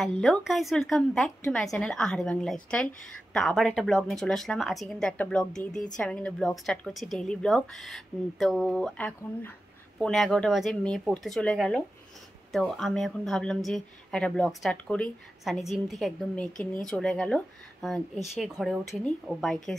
Hello guys, welcome back to my channel আহারে Bangla lifestyle. তো আবার একটা ব্লগ নিয়ে চলে আসলাম। আজকে কিন্তু একটা ব্লগ দিয়ে দিয়েছি, আমি কিন্তু ব্লগ স্টার্ট করছি, ডেইলি ব্লগ। তো এখন 11:15 বাজে, মেয়ে পড়তে চলে গেল। তো আমি এখন ভাবলাম যে একটা ব্লগ স্টার্ট করি। সানি জিম থেকে একদম মেয়েকে নিয়ে চলে গেল, এসে ঘরে ওঠেনি, ও বাইকে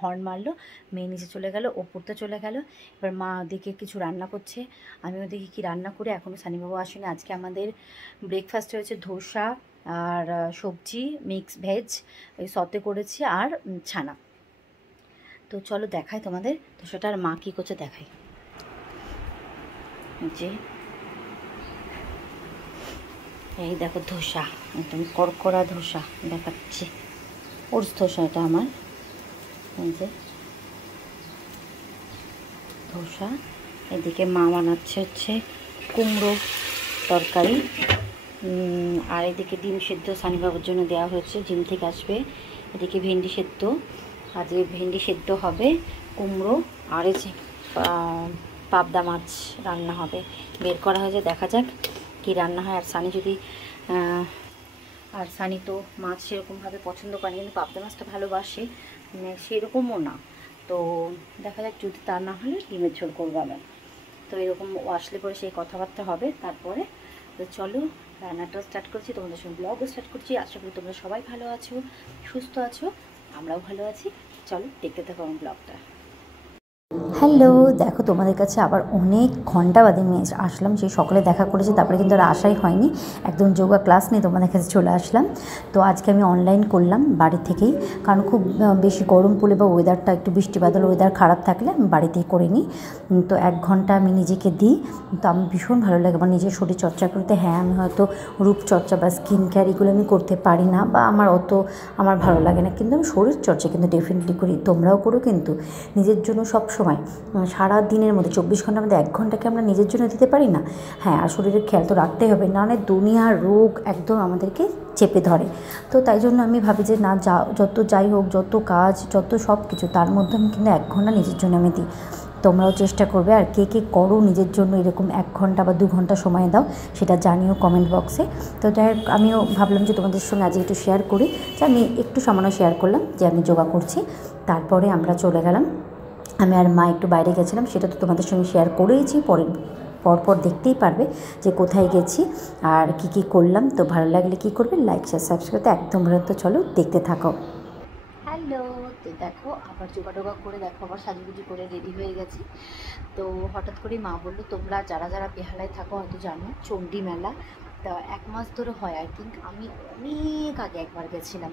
হর্ন মারলো, মেয়ে নিচে চলে গেল, ও পড়তে চলে গেল। এবার মা ওদিকে কিছু রান্না করছে, আমি ওদিকে কি রান্না করি এখনও সানিবাবু আসেনি। আজকে আমাদের ব্রেকফাস্টে হয়েছে ধোসা আর সবজি মিক্স ভেজ, ওই সতে করেছি আর ছানা। তো চলো দেখাই তোমাদের ধোসাটা, আর মা কী করছে দেখাই। যে এই দেখো ধোসা, একদম কড়কড়া ধোসা দেখাচ্ছি, ওটস ধোসা এটা আমার। এই যে ধোসা, এদিকে মা বানাচ্ছে হচ্ছে কুমড়ো তরকারি, আর এদিকে ডিম সেদ্ধ সানিবাবুর জন্য দেওয়া হয়েছে, জিম থেকে আসবে। এদিকে ভেন্ডি সেদ্ধ, আজকে ভেন্ডি সেদ্ধ হবে, কুমড়ো আর এই যে পাবদা মাছ রান্না হবে, বের করা হয়েছে, দেখা যাক কি রান্না হয়। আর সানি যদি আর সানি তো মাছ সেরকমভাবে পছন্দ করে, কিন্তু পাবদা মাছটা ভালোবাসে, সেরকমও না। তো দেখা যাক, যদি তা না হলে ডিমের ঝোল করবো আবার। তো এরকম আসলে পরে সেই কথাবার্তা হবে তারপরে। তো চলো রান্নাটা স্টার্ট করছি, তোমাদের সঙ্গে ব্লগও স্টার্ট করছি। আশা করি তোমরা সবাই ভালো আছো, সুস্থ আছো, আমরাও ভালো আছি। চলো দেখতে থাকো আমার ব্লগটা। হ্যালো, দেখো তোমাদের কাছে আবার অনেক ঘন্টা বাদে আমি আসলাম। সেই সকালে দেখা করেছি, তারপরে কিন্তু আর আসাই হয়নি, একদম যোগা ক্লাস নিয়ে তোমাদের কাছে চলে আসলাম। তো আজকে আমি অনলাইন করলাম বাড়ি থেকেই, কারণ খুব বেশি গরম পড়লে বা ওয়েদারটা একটু বৃষ্টি বাদল ওয়েদার খারাপ থাকলে আমি বাড়িতেই করে নিই। তো 1 ঘন্টা আমি নিজেকে দিই। তো আমি ভীষণ ভালো লাগে আমার নিজের শরীর চর্চা করতে। হ্যাঁ, আমি হয়তো রূপচর্চা বা স্কিন কেয়ার এগুলো আমি করতে পারি না, বা আমার ভালো লাগে না, কিন্তু আমি শরীর চর্চা কিন্তু ডেফিনেটলি করি। তোমরাও করো কিন্তু নিজের জন্য সব সময়। সারা দিনের মধ্যে 24 ঘন্টার মধ্যে 1 ঘন্টাকে আমরা নিজের জন্য দিতে পারি না? হ্যাঁ, আর শরীরের খেয়াল তো রাখতেই হবে, না হলে দুনিয়ার রোগ একদম আমাদেরকে চেপে ধরে। তো তাই জন্য আমি ভাবি যে না, যত যাই হোক, যত কাজ, যত সব কিছু, তার মধ্যে আমি কিন্তু 1 ঘন্টা নিজের জন্য আমি দিই। তোমরাও চেষ্টা করবে। আর কে কে করো নিজের জন্য এরকম 1 ঘন্টা বা 2 ঘন্টা সময় দাও, সেটা জানিও কমেন্ট বক্সে। তো যাই হোক, আমিও ভাবলাম যে তোমাদের সঙ্গে আজকে একটু শেয়ার করি, যে আমি একটু সামান্য শেয়ার করলাম যে আমি যোগা করছি। তারপরে আমরা চলে গেলাম, আমি আর মা একটু বাইরে গেছিলাম, সেটা তো তোমাদের সঙ্গে শেয়ার করেইছি, পরপর দেখতেই পারবে যে কোথায় গেছি আর কি কি করলাম। তো ভালো লাগলে কি করবে, লাইক শেয়ার সাবস্ক্রাইব করতে একদম ভালো। তো চলো দেখতে থাকো। হ্যালো, তো দেখো আবার যোগা করে দেখো আবার সাজুগুজি করে রেডি হয়ে গেছি। তো হঠাৎ করে মা বললো, তোমরা যারা যারা বেহালায় থাকো হয়তো জানো, চণ্ডী মেলা তা 1 মাস ধরে হয়। আই থিঙ্ক আমি অনেক আগে একবার গেছিলাম,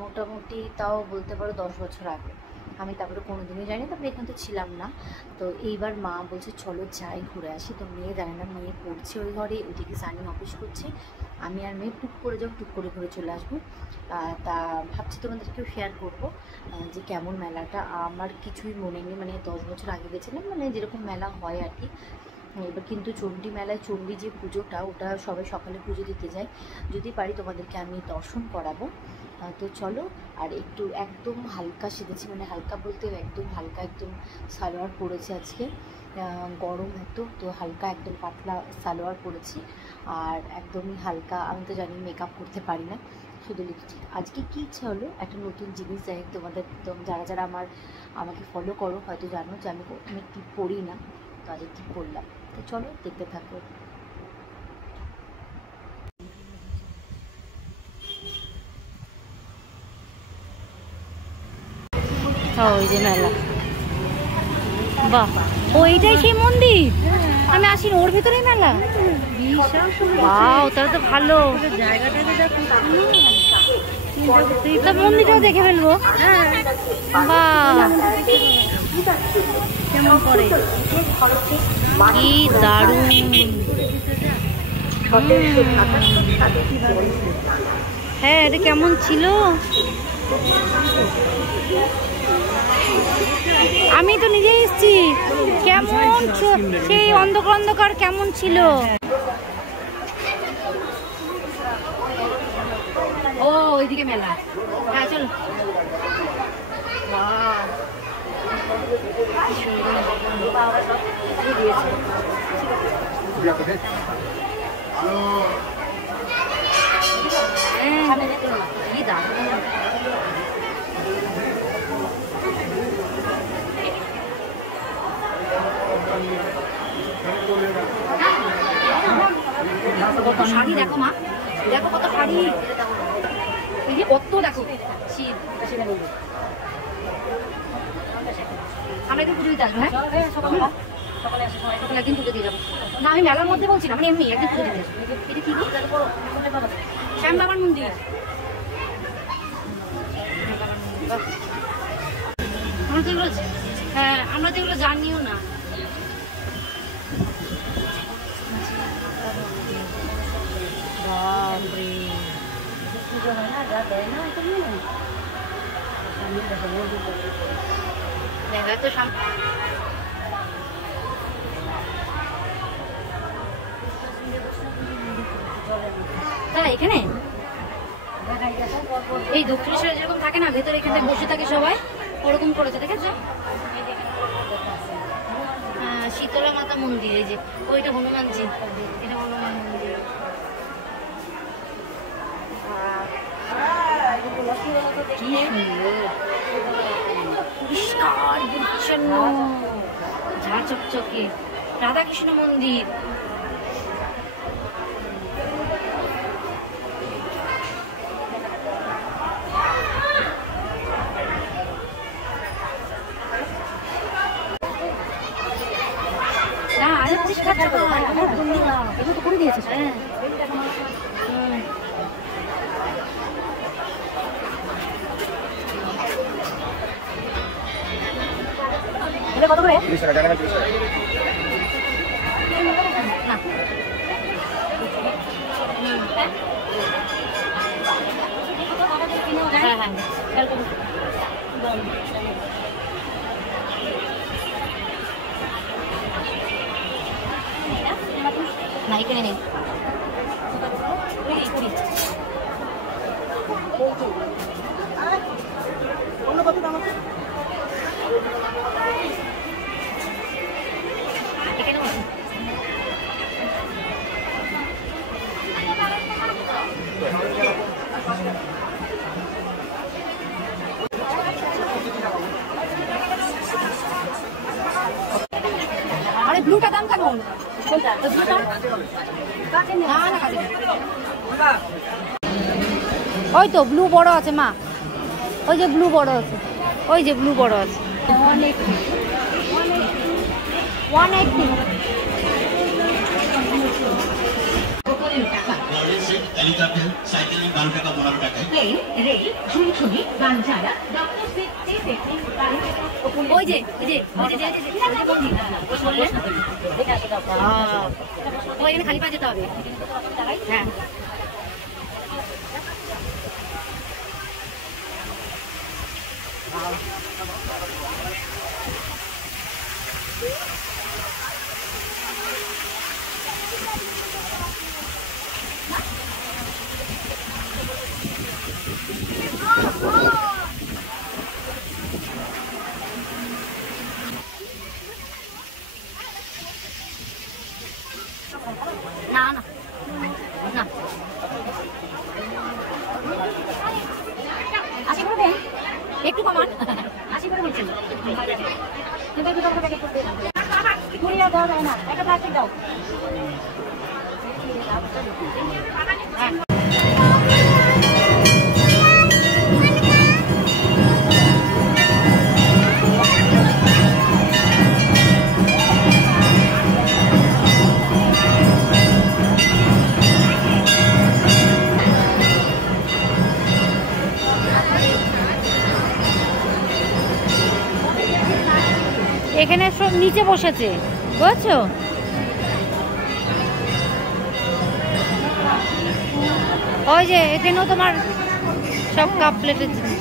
মোটামুটি তাও বলতে পারো 10 বছর আগে। আমি তারপরে কোনো দিনই যাইনি, তারপরে এখানে তো ছিলাম না। তো এইবার মা বলছে চলো যাই ঘুরে আসি। তো মেয়ে জানে না, মেয়ে পড়ছে ওই ঘরে, ওইদিকে সানি অফিস করছে, আমি আর মেয়ে টুক করে যাও, টুক করে ঘুরে চলে আসবো। তা ভাবছি তোমাদেরকেও শেয়ার করবো যে কেমন মেলাটা। আমার কিছুই মনে নেই, মানে 10 বছর আগে গেছিলাম, মানে যেরকম মেলা হয় আর কি। এবার কিন্তু চণ্ডী মেলায় চণ্ডী যে পুজোটা, ওটা সবাই সকালে পুজো দিতে যায়। যদি পারি তোমাদেরকে আমি দর্শন করাবো। তো চলো। আর একটু একদম হালকা সেজেছি, মানে হালকা বলতে একদম হালকা, একদম সালোয়ার পরেছি আজকে, গরম এত, তো হালকা একদম পাতলা সালোয়ার পরেছি, আর একদমই হালকা। আমি তো জানি মেকআপ করতে পারি না, শুধু লিপস্টিক। আজকে কী ইচ্ছা হলো, একটা নতুন জিনিস যাই তোমাদের, যারা যারা আমাকে ফলো করো হয়তো জানো যে আমি টিপ পরি না, তো আজকে টিপ পরলাম। তো চলো দেখতে থাকো। ওই যে মেলা, বাহ, ওইটাই সেই মন্দির, আমি আসিনি, ওর ভেতরেই মেলা। বাহ, তাহলে তো ভালো তা, মন্দিরটাও দেখে ফেলবো। বাহ, কেমন করে, কি দারুণ। হ্যাঁ, এটা কেমন ছিল, আমি তো নিজে এসেছি। কেমন সেই অন্ধকার অন্ধকার কেমন ছিল। ও ওইদিকে মেলা, হ্যাঁ চলো। কি দারুণ। কত শাড়ি দেখো মা, দেখো কত শাড়ি, এই যে কত দেখো শীত। আমরা একদিন পুজো দিতে আসবো। হ্যাঁ সকালে একদিন পুজো দিয়ে যাবো। না আমি মেলার মধ্যে বলছি না, মানে এমনি একদিন পুজো দিতে আসবো। এটা কি শ্যাম বাবার মন্দির। আমরা যেগুলো, হ্যাঁ আমরা যেগুলো জানিও না। পুজো হয় না, যা দেয় না দেখা তো এখানে এই দক্ষিণেশ্বরে যেরকম থাকে না, ভেতরে এখানে বসে থাকে সবাই, ওরকম করেছে দেখেছো। শীতলা মাতা মন্দির, এই যে ওইটা হনুমানজি, এটা হনুমান মন্দির। কি সুন্দর, পরিষ্কার পরিচ্ছন্ন, ঝাঁ চকচকে। রাধাকৃষ্ণ মন্দির। করে দিয়েছে। হ্যাঁ কত করে? 30 টাকা। হ্যাঁ হ্যাঁ না, এখানে নেই। আরে ব্লুটা দাম কেমন? ওই তো ব্লু বড় আছে মা, ওই যে ব্লু বড় আছে, ওই যে ব্লু বড় আছে। 180 ওই যে ওইখানে খালি পা যেতে হবে। হ্যাঁ না না না 80 করে দেন, একটু কমান। 80 করে বলছেন, কিন্তু একটু টাকা প্যাকেট করতে দেন। কুড়িয়া দাও না, একটা প্লাস্টিক দাও। এখানে সব নিচে বসেছে, বুঝছো? ওই যে এখানেও তোমার সব কাপ প্লেটের জিনিস।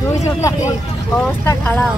দুজনের অবস্থা খারাপ।